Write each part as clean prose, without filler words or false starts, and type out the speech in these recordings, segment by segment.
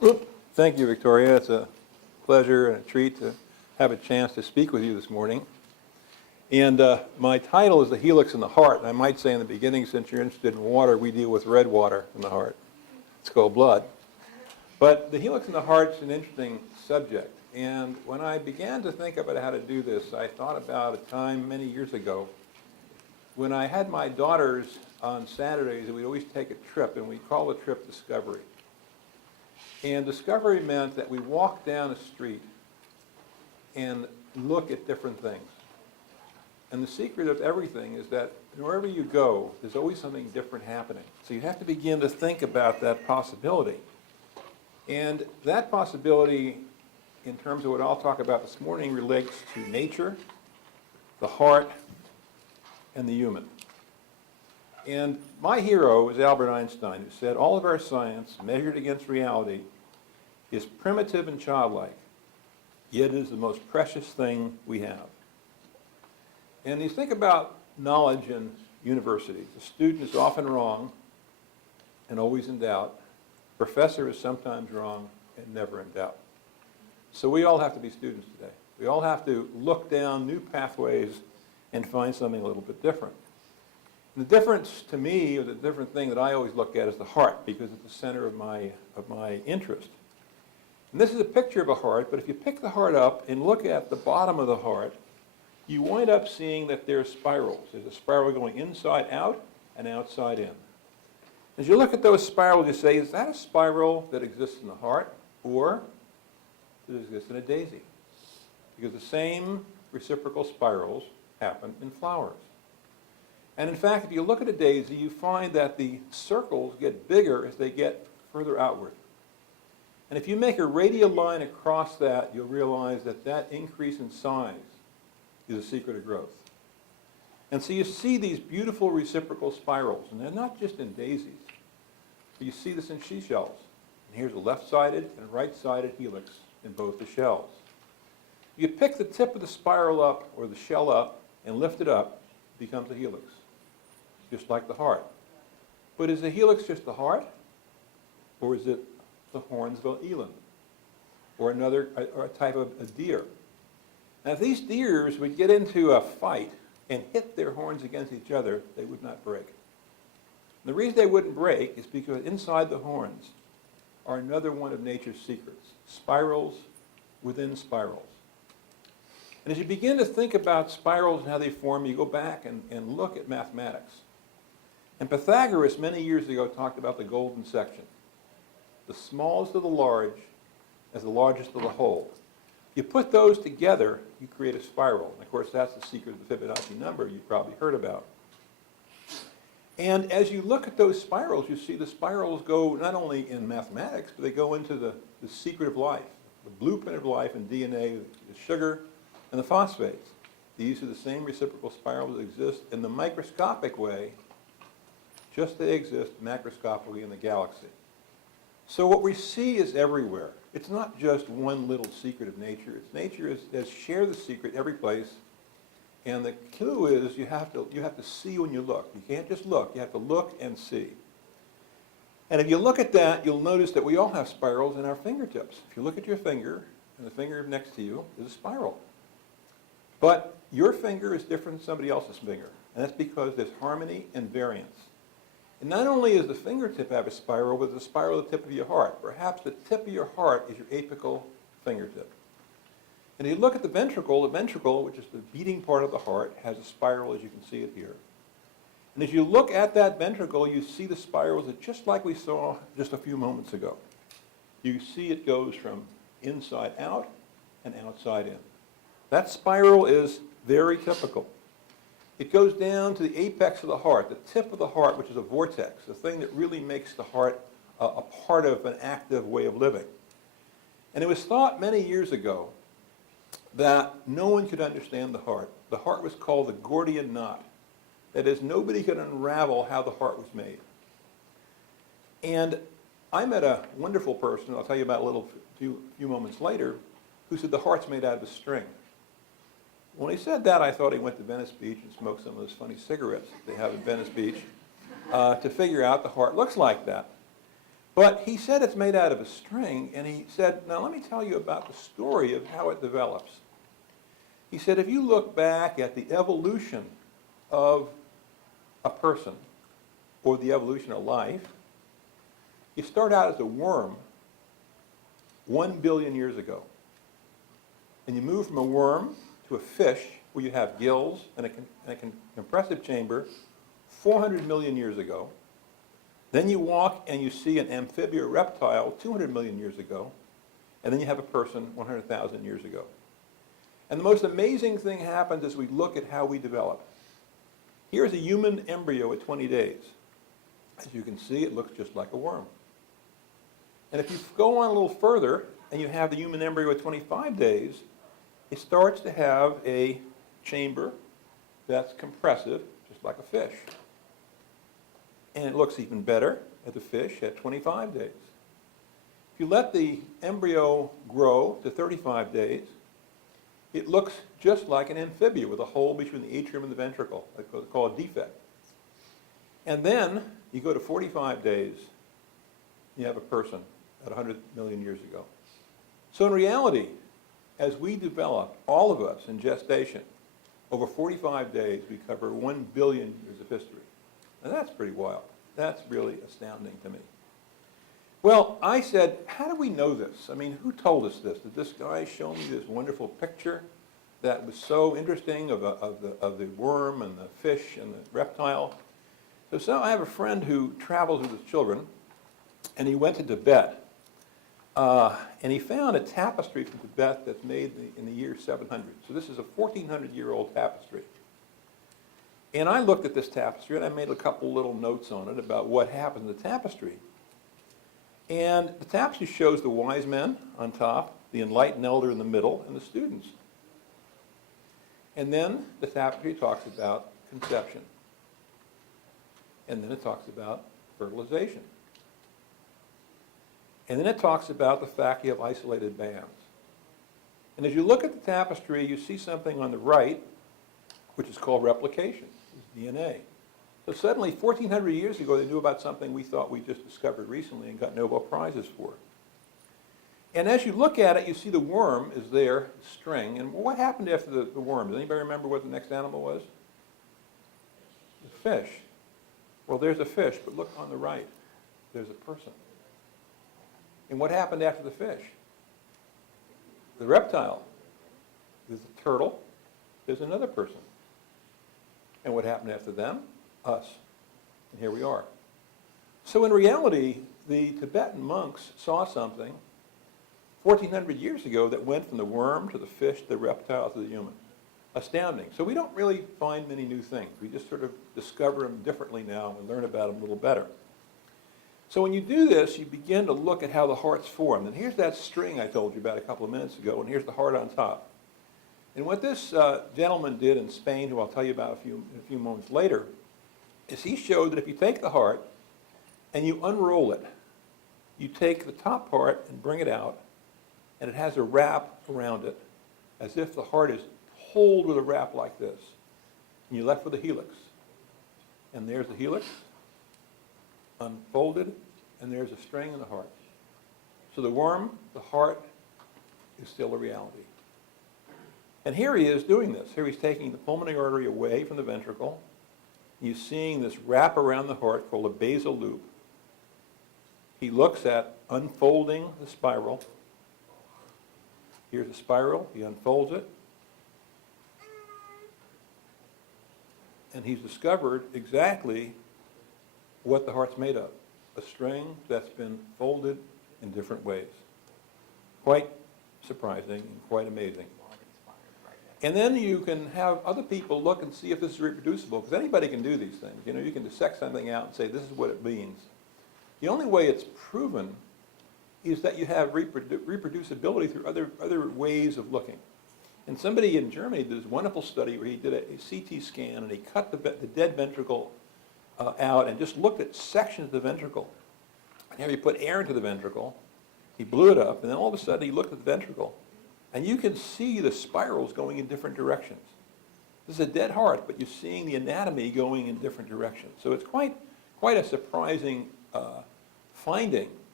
Oop. Thank you, Victoria. It's a pleasure and a treat to have a chance to speak with you this morning. And my title is The Helix in the Heart. And I might say in the beginning, since you're interested in water, we deal with red water in the heart. It's called blood. But the helix in the heart is an interesting subject. And when I began to think about how to do this, I thought about a time many years ago when I had my daughters on Saturdays, and we'd always take a trip, and we'd call the trip Discovery. And Discovery meant that we walk down a street and look at different things. And the secret of everything is that wherever you go, there's always something different happening. So you have to begin to think about that possibility. And that possibility, in terms of what I'll talk about this morning, relates to nature, the heart, and the human. And my hero is Albert Einstein, who said, all of our science, measured against reality, is primitive and childlike, yet it is the most precious thing we have. And you think about knowledge in universities. The student is often wrong and always in doubt. The professor is sometimes wrong and never in doubt. So we all have to be students today. We all have to look down new pathways and find something a little bit different. And the difference to me, or the different thing that I always look at, is the heart, because it's the center of my interest. And this is a picture of a heart, but if you pick the heart up and look at the bottom of the heart, you wind up seeing that there's spirals. There's a spiral going inside out and outside in. As you look at those spirals, you say, is that a spiral that exists in the heart, or does it exist in a daisy? Because the same reciprocal spirals happen in flowers. And in fact, if you look at a daisy, you find that the circles get bigger as they get further outward. And if you make a radial line across that, you'll realize that that increase in size is a secret of growth. And so you see these beautiful reciprocal spirals, and they're not just in daisies, but you see this in seashells. And here's a left-sided and a right-sided helix in both the shells. You pick the tip of the spiral up, or the shell up, and lift it up, it becomes a helix, just like the heart. But is the helix just the heart, or is it the horns of an eland, or a type of a deer? Now, if these deers would get into a fight and hit their horns against each other, they would not break. And the reason they wouldn't break is because inside the horns are another one of nature's secrets, spirals within spirals. And as you begin to think about spirals and how they form, you go back and look at mathematics. And Pythagoras, many years ago, talked about the golden section. The smallest of the large as the largest of the whole. You put those together, you create a spiral. And of course, that's the secret of the Fibonacci number you've probably heard about. And as you look at those spirals, you see the spirals go not only in mathematics, but they go into the secret of life, the blueprint of life in DNA, the sugar and the phosphates. These are the same reciprocal spirals that exist in the microscopic way, just as they exist macroscopically in the galaxy. So what we see is everywhere. It's not just one little secret of nature. Nature has shared the secret every place. And the clue is you have to see when you look. You can't just look. You have to look and see. And if you look at that, you'll notice that we all have spirals in our fingertips. If you look at your finger, and the finger next to you is a spiral. But your finger is different than somebody else's finger. And that's because there's harmony and variance. And not only is the fingertip have a spiral, but there's a spiral at the tip of your heart. Perhaps the tip of your heart is your apical fingertip. And if you look at the ventricle, which is the beating part of the heart, has a spiral, as you can see it here. And as you look at that ventricle, you see the spirals that just like we saw just a few moments ago. You see it goes from inside out and outside in. That spiral is very typical. It goes down to the apex of the heart, the tip of the heart, which is a vortex, the thing that really makes the heart a part of an active way of living. And it was thought many years ago that no one could understand the heart. The heart was called the Gordian knot. That is, nobody could unravel how the heart was made. And I met a wonderful person, I'll tell you about a few moments later, who said the heart's made out of a string. When he said that, I thought he went to Venice Beach and smoked some of those funny cigarettes they have in Venice Beach to figure out the heart looks like that. But he said it's made out of a string, and he said, now let me tell you about the story of how it develops. He said, if you look back at the evolution of a person, or the evolution of life, you start out as a worm 1 billion years ago. And you move from a worm to a fish where you have gills and a compressive chamber 400 million years ago. Then you walk and you see an amphibia reptile 200 million years ago. And then you have a person 100,000 years ago. And the most amazing thing happens as we look at how we develop. Here's a human embryo at 20 days. As you can see, it looks just like a worm. And if you go on a little further and you have the human embryo at 25 days, it starts to have a chamber that's compressive, just like a fish. And it looks even better at the fish at 25 days. If you let the embryo grow to 35 days, it looks just like an amphibia with a hole between the atrium and the ventricle, called a defect. And then you go to 45 days, you have a person at 100 million years ago. So in reality, as we develop, all of us in gestation, over 45 days, we cover 1 billion years of history. Now that's pretty wild. That's really astounding to me. Well, I said, how do we know this? I mean, who told us this? Did this guy show me this wonderful picture that was so interesting of the worm and the fish and the reptile? So I have a friend who travels with his children, and he went to Tibet. And he found a tapestry from Tibet that's made in the year 700. So this is a 1,400-year-old tapestry. And I looked at this tapestry, and I made a couple little notes on it about what happened in the tapestry. And the tapestry shows the wise men on top, the enlightened elder in the middle, and the students. And then the tapestry talks about conception. And then it talks about fertilization. And then it talks about the fact you have isolated bands. And as you look at the tapestry, you see something on the right, which is called replication, it's DNA. So suddenly, 1,400 years ago, they knew about something we thought we just discovered recently and got Nobel Prizes for. And as you look at it, you see the worm is there, string. And what happened after the worm? Does anybody remember what the next animal was? The fish. Well, there's a fish, but look on the right. There's a person. And what happened after the fish? The reptile. There's a turtle. There's another person. And what happened after them? Us. And here we are. So in reality, the Tibetan monks saw something 1,400 years ago that went from the worm to the fish to the reptile to the human. Astounding. So we don't really find many new things. We just sort of discover them differently now and learn about them a little better. So when you do this, you begin to look at how the heart's formed. And here's that string I told you about a couple of minutes ago, and here's the heart on top. And what this gentleman did in Spain, who I'll tell you about in a few moments later, is he showed that if you take the heart and you unroll it, you take the top part and bring it out, and it has a wrap around it, as if the heart is pulled with a wrap like this. And you're left with a helix. And there's the helix, unfolded, and there's a string in the heart. So the worm, the heart, is still a reality. And here he is doing this. Here he's taking the pulmonary artery away from the ventricle. You're seeing this wrap around the heart called a basal loop. He looks at unfolding the spiral. Here's the spiral. He unfolds it. And he's discovered exactly what the heart's made of. A string that's been folded in different ways. Quite surprising and quite amazing. And then you can have other people look and see if this is reproducible, because anybody can do these things. You know, you can dissect something out and say, this is what it means. The only way it's proven is that you have reproducibility through other ways of looking. And somebody in Germany did this wonderful study where he did a CT scan, and he cut the dead ventricle out and just looked at sections of the ventricle. And here he put air into the ventricle, he blew it up, and then all of a sudden he looked at the ventricle. And you can see the spirals going in different directions. This is a dead heart, but you're seeing the anatomy going in different directions. So it's quite a surprising finding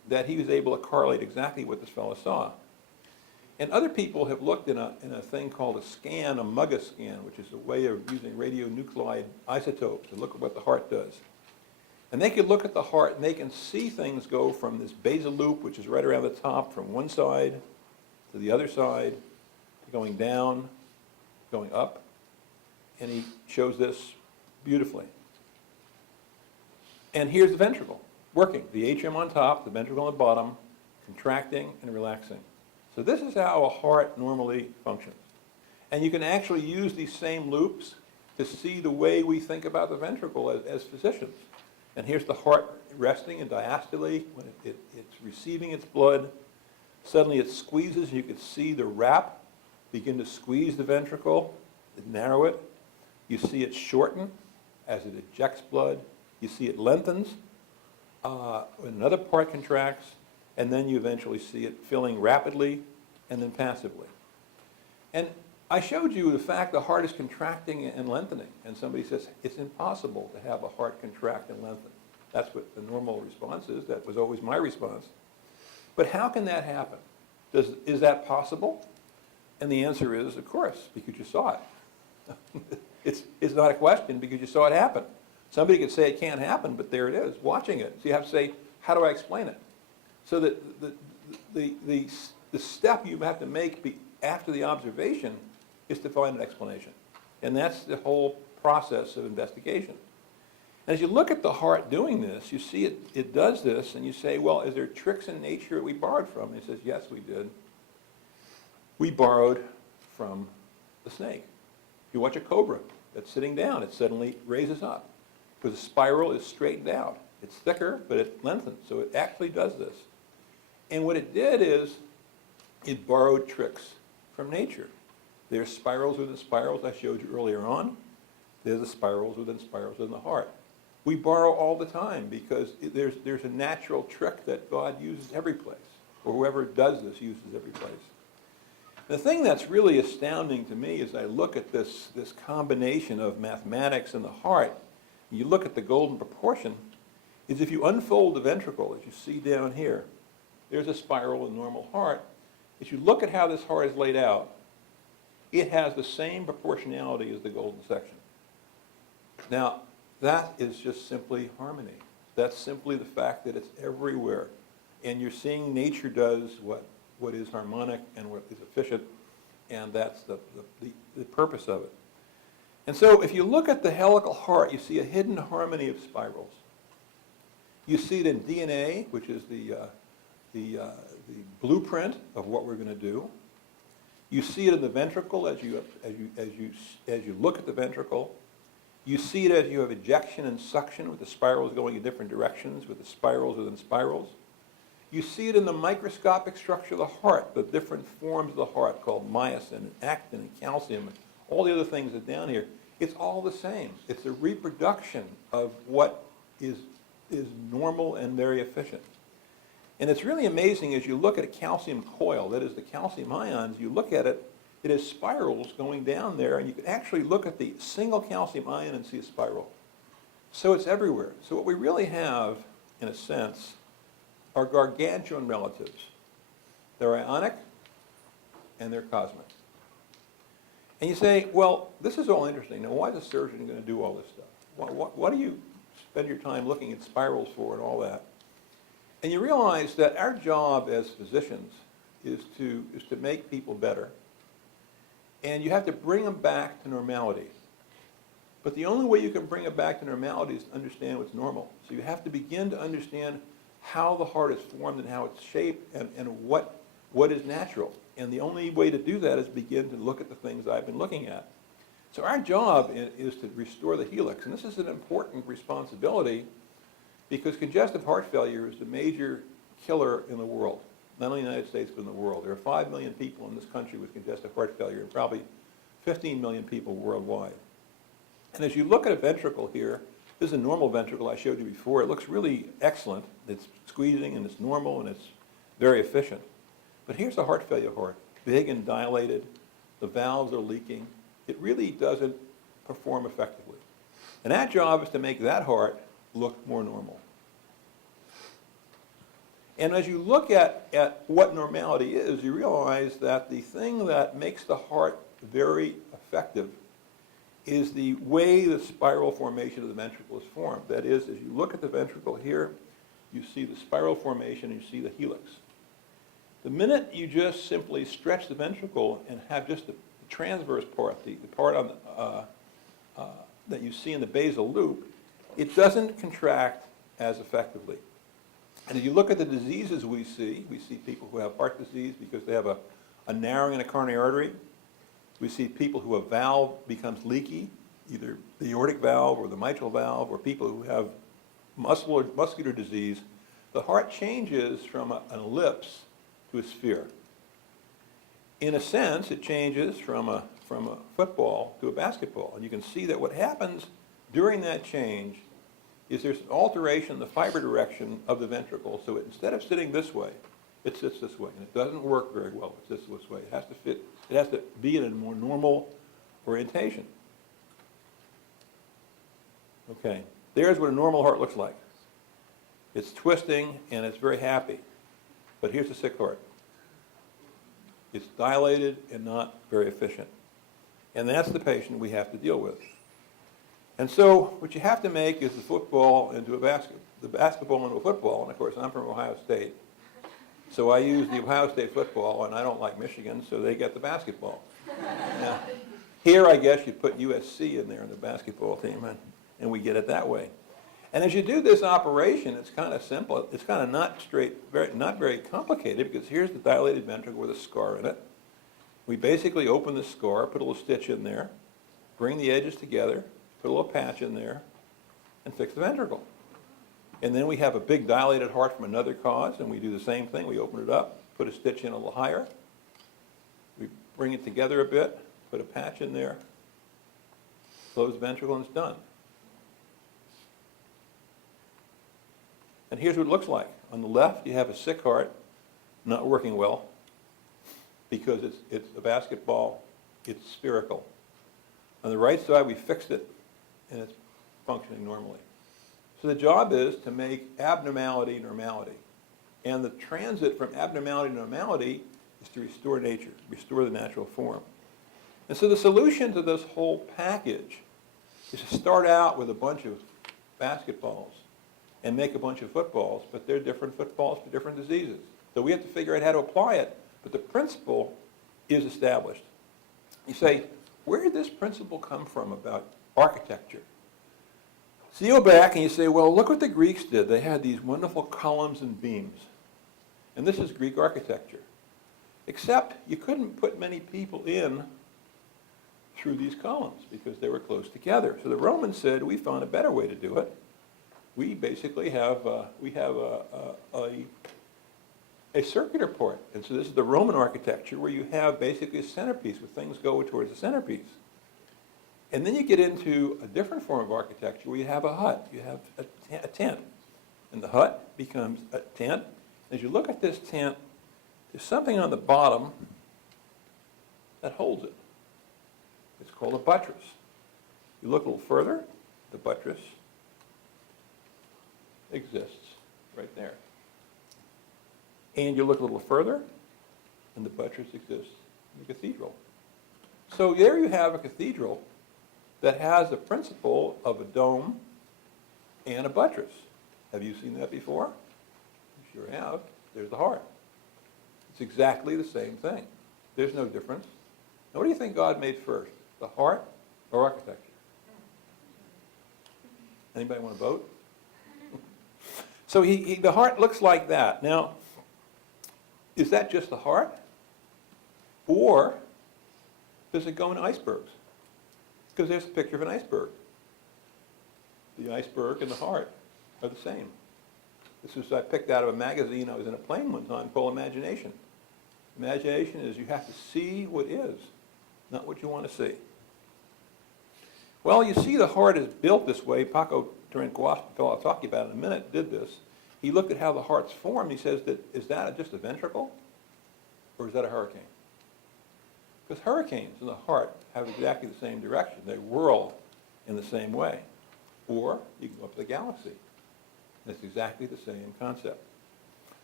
that he was able to correlate exactly what this fellow saw. And other people have looked in a thing called a scan, a MUGA scan, which is a way of using radionuclide isotopes to look at what the heart does. And they can look at the heart and they can see things go from this basal loop, which is right around the top, from one side to the other side, going down, going up. And he shows this beautifully. And here's the ventricle working. The atrium on top, the ventricle on the bottom, contracting and relaxing. So this is how a heart normally functions. And you can actually use these same loops to see the way we think about the ventricle as physicians. And here's the heart resting in diastole when it's receiving its blood. Suddenly it squeezes, and you can see the wrap begin to squeeze the ventricle, narrow it. You see it shorten as it ejects blood. You see it lengthens. Another part contracts, and then you eventually see it filling rapidly and then passively. And I showed you the fact the heart is contracting and lengthening, and somebody says it's impossible to have a heart contract and lengthen. That's what the normal response is. That was always my response. But how can that happen? Is that possible? And the answer is, of course, because you saw it. It's not a question because you saw it happen. Somebody could say it can't happen, but there it is, watching it. So you have to say, how do I explain it? So that the step you have to make after the observation is to find an explanation. And that's the whole process of investigation. And as you look at the heart doing this, you see it does this, and you say, well, is there tricks in nature that we borrowed from? And he says, yes, we did. We borrowed from the snake. If you watch a cobra that's sitting down, it suddenly raises up because the spiral is straightened out. It's thicker, but it lengthens, so it actually does this. And what it did is it borrowed tricks from nature. There's spirals within spirals I showed you earlier on. There's the spirals within the heart. We borrow all the time because there's a natural trick that God uses every place, or whoever does this uses every place. The thing that's really astounding to me as I look at this combination of mathematics and the heart, and you look at the golden proportion, is if you unfold the ventricle, as you see down here, there's a spiral in normal heart. As you look at how this heart is laid out, it has the same proportionality as the golden section. Now, that is just simply harmony. That's simply the fact that it's everywhere. And you're seeing nature does what is harmonic and what is efficient, and that's the purpose of it. And so if you look at the helical heart, you see a hidden harmony of spirals. You see it in DNA, which is the blueprint of what we're going to do. You see it in the ventricle as you look at the ventricle. You see it as you have ejection and suction with the spirals going in different directions, with the spirals within spirals. You see it in the microscopic structure of the heart, the different forms of the heart called myosin and actin and calcium and all the other things that are down here. It's all the same. It's a reproduction of what is normal and very efficient. And it's really amazing as you look at a calcium coil, that is the calcium ions, you look at it, it has spirals going down there, and you can actually look at the single calcium ion and see a spiral. So it's everywhere. So what we really have, in a sense, are gargantuan relatives. They're ionic and they're cosmic. And you say, well, this is all interesting. Now, why is a surgeon going to do all this stuff? What do you spend your time looking at spirals for and all that? And you realize that our job as physicians is to make people better. And you have to bring them back to normality. But the only way you can bring it back to normality is to understand what's normal. So you have to begin to understand how the heart is formed and how it's shaped and what is natural. And the only way to do that is begin to look at the things I've been looking at. So our job is to restore the helix. And this is an important responsibility because congestive heart failure is the major killer in the world. Not only in the United States, but in the world. There are 5 million people in this country with congestive heart failure and probably 15 million people worldwide. And as you look at a ventricle here, this is a normal ventricle I showed you before. It looks really excellent. It's squeezing and it's normal and it's very efficient. But here's a heart failure heart, big and dilated. The valves are leaking. It really doesn't perform effectively. And our job is to make that heart look more normal. And as you look at what normality is, you realize that the thing that makes the heart very effective is the way the spiral formation of the ventricle is formed. That is, as you look at the ventricle here, you see the spiral formation and you see the helix. The minute you just simply stretch the ventricle and have just the transverse part, the part on that you see in the basal loop, it doesn't contract as effectively. And if you look at the diseases we see people who have heart disease because they have a narrowing in a coronary artery. We see people who a valve becomes leaky, either the aortic valve or the mitral valve, or people who have muscular disease. The heart changes from an ellipse to a sphere. In a sense, it changes from a football to a basketball. And you can see that what happens during that change is there's an alteration in the fiber direction of the ventricle. So instead of sitting this way, it sits this way. And it doesn't work very well if it sits this way. It has to fit. It has to be in a more normal orientation. Okay, there's what a normal heart looks like. It's twisting and it's very happy. But here's the sick heart. It's dilated and not very efficient. And that's the patient we have to deal with. And so what you have to make is the football into a basket, the basketball into a football. And of course, I'm from Ohio State. So I use the Ohio State football, and I don't like Michigan, so they get the basketball. Now, here, I guess you put USC in there in the basketball team, and we get it that way. And as you do this operation, it's kind of simple. It's kind of not very complicated, because here's the dilated ventricle with a scar in it. We basically open the scar, put a little stitch in there, bring the edges together, put a little patch in there, and fix the ventricle. And then we have a big dilated heart from another cause, and we do the same thing. We open it up, put a stitch in a little higher. We bring it together a bit, put a patch in there, close the ventricle, and it's done. And here's what it looks like. On the left, you have a sick heart, not working well, because it's a basketball, it's spherical. On the right side, we fixed it, and it's functioning normally. So the job is to make abnormality normality. And the transit from abnormality to normality is to restore nature, restore the natural form. And so the solution to this whole package is to start out with a bunch of basketballs and make a bunch of footballs, but they're different footballs for different diseases. So we have to figure out how to apply it, but the principle is established. You say, where did this principle come from about architecture? So you go back and you say, well, look what the Greeks did. They had these wonderful columns and beams. And this is Greek architecture. Except you couldn't put many people in through these columns because they were close together. So the Romans said, we found a better way to do it. We basically have a circular part. And so this is the Roman architecture where you have basically a centerpiece where things go towards the centerpiece. And then you get into a different form of architecture where you have a hut. You have a tent. And the hut becomes a tent. As you look at this tent, there's something on the bottom that holds it. It's called a buttress. You look a little further, the buttress exists right there. And you look a little further, and the buttress exists in the cathedral. So there you have a cathedral that has the principle of a dome and a buttress. Have you seen that before? You sure have. There's the heart. It's exactly the same thing. There's no difference. Now, what do you think God made first, the heart or architecture? Anybody want to vote? So the heart looks like that. Now, is that just the heart? Or does it go in icebergs? Because there's a picture of an iceberg. The iceberg and the heart are the same. This is I picked out of a magazine. I was in a plane one time called Imagination. Imagination is you have to see what is, not what you want to see. Well, you see the heart is built this way. Paco Turinquas, the fellow I'll talk about in a minute, did this. He looked at how the heart's formed. He says, is that just a ventricle? Or is that a hurricane? Because hurricanes and the heart have exactly the same direction. They whirl in the same way. Or you can go up to the galaxy. And it's exactly the same concept.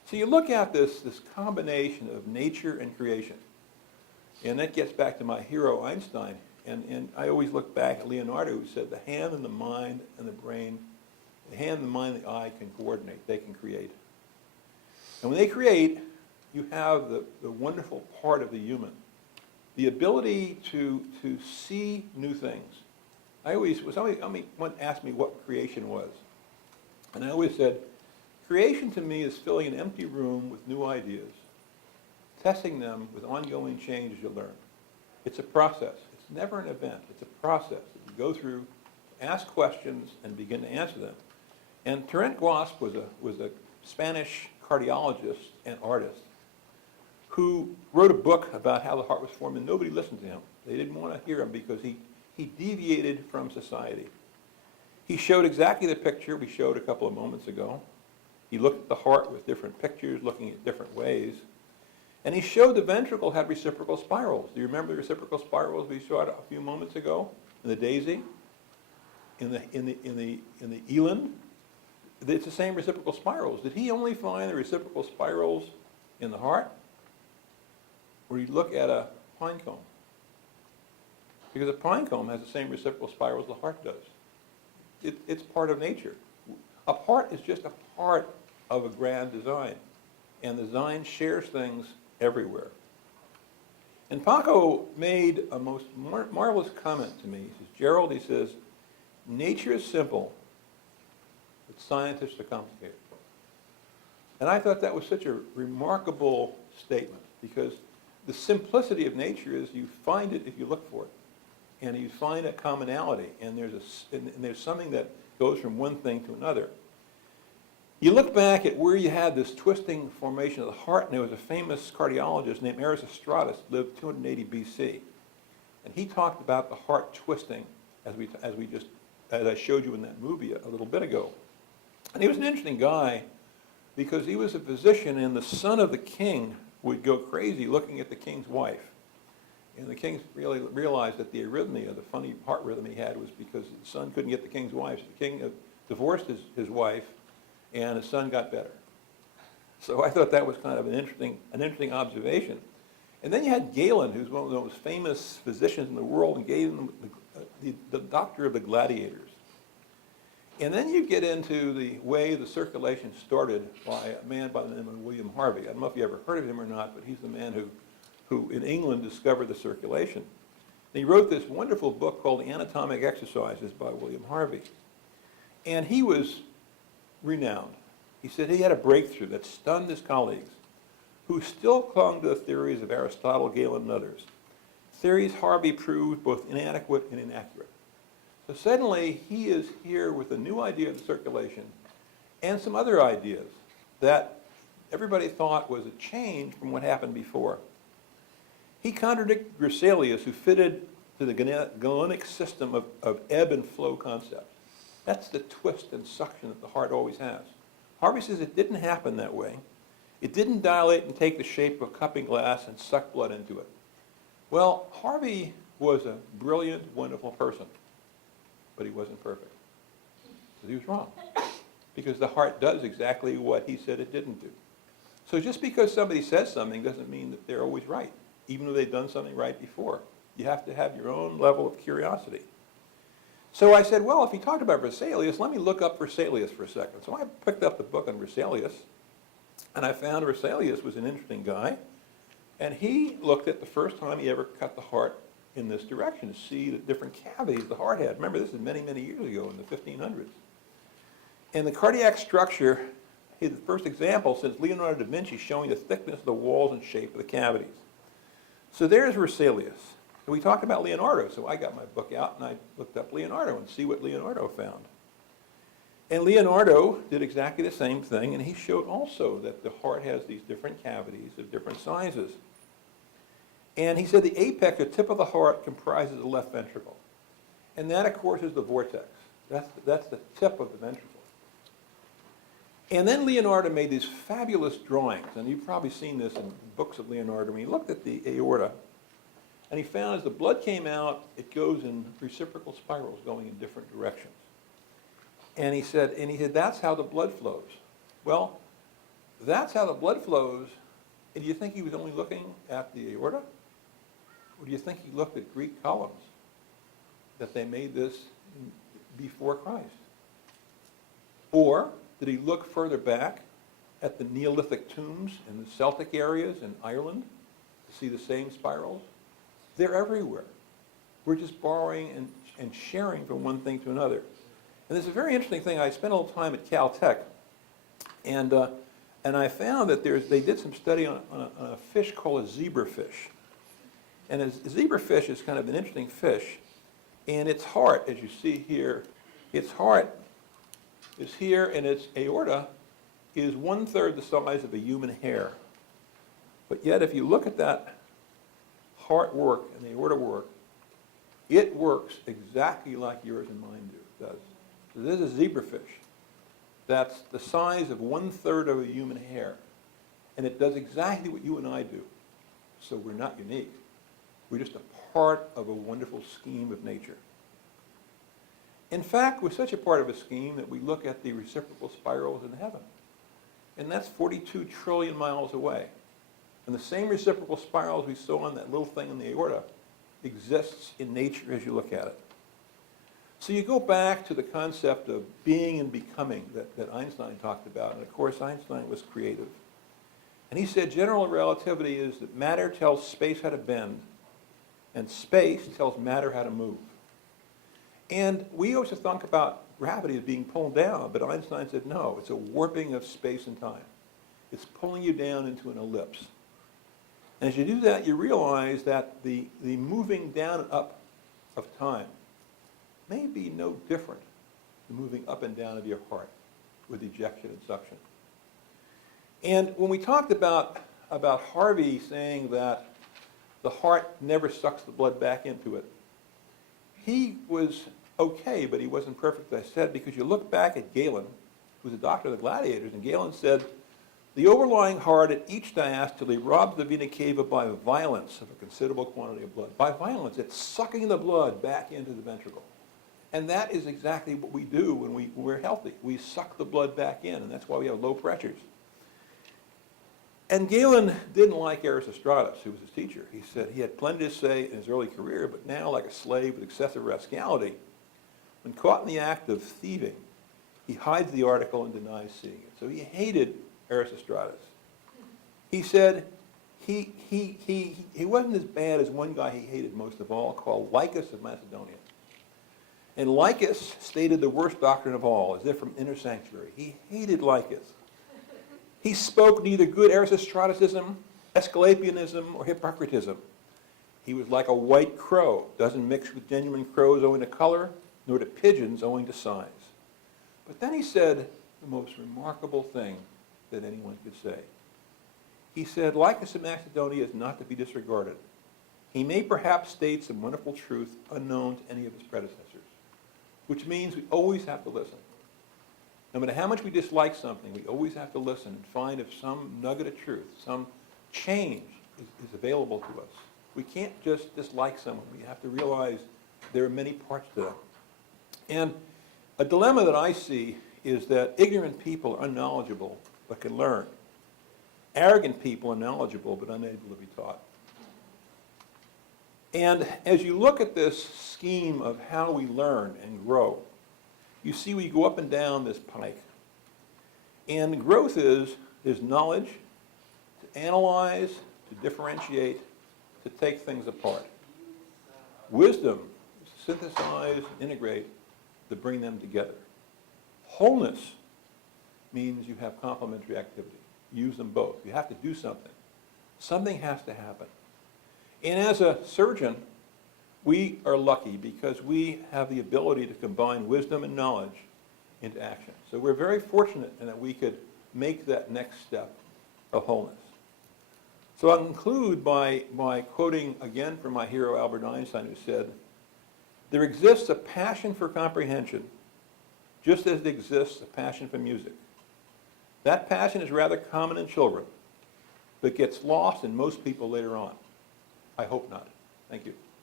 So you look at this combination of nature and creation. And that gets back to my hero, Einstein. And I always look back at Leonardo, who said the hand and the mind and the brain, the hand, the mind, and the eye can coordinate. They can create. And when they create, you have the wonderful part of the human, the ability to see new things. Somebody once asked me what creation was. And I always said, creation to me is filling an empty room with new ideas, testing them with ongoing change as you learn. It's a process. It's never an event. It's a process that you go through, ask questions, and begin to answer them. And Terence Guasp was a Spanish cardiologist and artist who wrote a book about how the heart was formed, and nobody listened to him. They didn't want to hear him because he deviated from society. He showed exactly the picture we showed a couple of moments ago. He looked at the heart with different pictures, looking at different ways. And he showed the ventricle had reciprocal spirals. Do you remember the reciprocal spirals we showed a few moments ago in the daisy, in the eland? It's the same reciprocal spirals. Did he only find the reciprocal spirals in the heart? Or did he look at a pine cone? Because a pine cone has the same reciprocal spirals the heart does. It's part of nature. A heart is just a part of a grand design. And the design shares things everywhere. And Paco made a most marvelous comment to me. He says, Gerald, he says, nature is simple, but scientists are complicated. And I thought that was such a remarkable statement, because the simplicity of nature is you find it if you look for it. And you find a commonality, and there's something that goes from one thing to another. You look back at where you had this twisting formation of the heart, and there was a famous cardiologist named Erasistratus, lived 280 BC. And he talked about the heart twisting, as I showed you in that movie a little bit ago. And he was an interesting guy, because he was a physician, and the son of the king would go crazy looking at the king's wife. And the king really realized that the arrhythmia, the funny heart rhythm he had, was because the son couldn't get the king's wife. So the king divorced his wife, and his son got better. So I thought that was kind of an interesting observation. And then you had Galen, who's one of the most famous physicians in the world, and Galen, the doctor of the gladiators. And then you get into the way the circulation started by a man by the name of William Harvey. I don't know if you ever heard of him or not, but he's the man who in England discovered the circulation. And he wrote this wonderful book called The Anatomic Exercises by William Harvey. And he was renowned. He said he had a breakthrough that stunned his colleagues, who still clung to the theories of Aristotle, Galen, and others. Theories Harvey proved both inadequate and inaccurate. So suddenly he is here with a new idea of the circulation and some other ideas that everybody thought was a change from what happened before. He contradicted Berzelius, who fitted to the galenic system of ebb and flow concept. That's the twist and suction that the heart always has. Harvey says it didn't happen that way. It didn't dilate and take the shape of a cupping glass and suck blood into it. Well, Harvey was a brilliant, wonderful person, but he wasn't perfect. So he was wrong, because the heart does exactly what he said it didn't do. So just because somebody says something doesn't mean that they're always right, even though they've done something right before. You have to have your own level of curiosity. So I said, well, if he talked about Berzelius, let me look up Berzelius for a second. So I picked up the book on Berzelius, and I found Berzelius was an interesting guy. And he looked at the first time he ever cut the heart in this direction to see the different cavities the heart had. Remember, this is many, many years ago in the 1500s. And the cardiac structure, the first example since Leonardo da Vinci, showing the thickness of the walls and shape of the cavities. So there's Berzelius. So we talked about Leonardo, so I got my book out and I looked up Leonardo and see what Leonardo found. And Leonardo did exactly the same thing, and he showed also that the heart has these different cavities of different sizes. And he said the apex, the tip of the heart, comprises the left ventricle. And that, of course, is the vortex. That's the tip of the ventricle. And then Leonardo made these fabulous drawings, and you've probably seen this in books of Leonardo. When he looked at the aorta, and he found as the blood came out, it goes in reciprocal spirals going in different directions. And he said, that's how the blood flows. Well, That's how the blood flows. And do you think he was only looking at the aorta? Or do you think he looked at Greek columns, that they made this before Christ? Or did he look further back at the Neolithic tombs in the Celtic areas in Ireland to see the same spirals? They're everywhere. We're just borrowing and sharing from one thing to another. And there's a very interesting thing. I spent a little time at Caltech, and I found that they did some study on a fish called a zebrafish. And a zebrafish is kind of an interesting fish, and its heart, as you see here, its heart is here, and its aorta is 1/3 the size of a human hair. But yet, if you look at that heart work and the aorta work, it works exactly like yours and mine does. So this is a zebrafish that's the size of 1/3 of a human hair, and it does exactly what you and I do. So we're not unique. We're just a part of a wonderful scheme of nature. In fact, we're such a part of a scheme that we look at the reciprocal spirals in heaven. And that's 42 trillion miles away. And the same reciprocal spirals we saw on that little thing in the aorta exists in nature as you look at it. So you go back to the concept of being and becoming that Einstein talked about. And of course, Einstein was creative. And he said general relativity is that matter tells space how to bend, and space tells matter how to move. And we always think about gravity as being pulled down, but Einstein said no, it's a warping of space and time. It's pulling you down into an ellipse. And as you do that, you realize that the moving down and up of time may be no different than moving up and down of your heart with ejection and suction. And when we talked about Harvey saying that the heart never sucks the blood back into it, he was okay, but he wasn't perfect, as I said, because you look back at Galen, who was a doctor of the gladiators, and Galen said, the overlying heart at each diastole robs the vena cava by violence of a considerable quantity of blood. By violence, it's sucking the blood back into the ventricle. And that is exactly what we do when we're healthy. We suck the blood back in, and that's why we have low pressures. And Galen didn't like Erasistratus, who was his teacher. He said he had plenty to say in his early career, but now, like a slave with excessive rascality, when caught in the act of thieving, he hides the article and denies seeing it. So he hated Erasistratus. He said he wasn't as bad as one guy he hated most of all, called Lycus of Macedonia. And Lycus stated the worst doctrine of all, as if from inner sanctuary. He hated Lycus. He spoke neither good Erasistratusism, Aesculapianism, or Hippocratism. He was like a white crow, doesn't mix with genuine crows owing to color, nor to pigeons owing to size. But then he said the most remarkable thing that anyone could say. He said, Lycus of Macedonia is not to be disregarded. He may perhaps state some wonderful truth unknown to any of his predecessors, which means we always have to listen. No matter how much we dislike something, we always have to listen and find if some nugget of truth, some change is available to us. We can't just dislike someone. We have to realize there are many parts to them. And a dilemma that I see is that ignorant people are unknowledgeable but can learn. Arrogant people are knowledgeable but unable to be taught. And as you look at this scheme of how we learn and grow, you see we go up and down this pike. And growth is knowledge, to analyze, to differentiate, to take things apart. Wisdom is to synthesize, integrate, to bring them together. Wholeness means you have complementary activity. Use them both. You have to do something. Something has to happen. And as a surgeon, we are lucky because we have the ability to combine wisdom and knowledge into action. So we're very fortunate in that we could make that next step of wholeness. So I'll conclude by quoting again from my hero Albert Einstein, who said, there exists a passion for comprehension, just as there exists a passion for music. That passion is rather common in children, but gets lost in most people later on. I hope not. Thank you.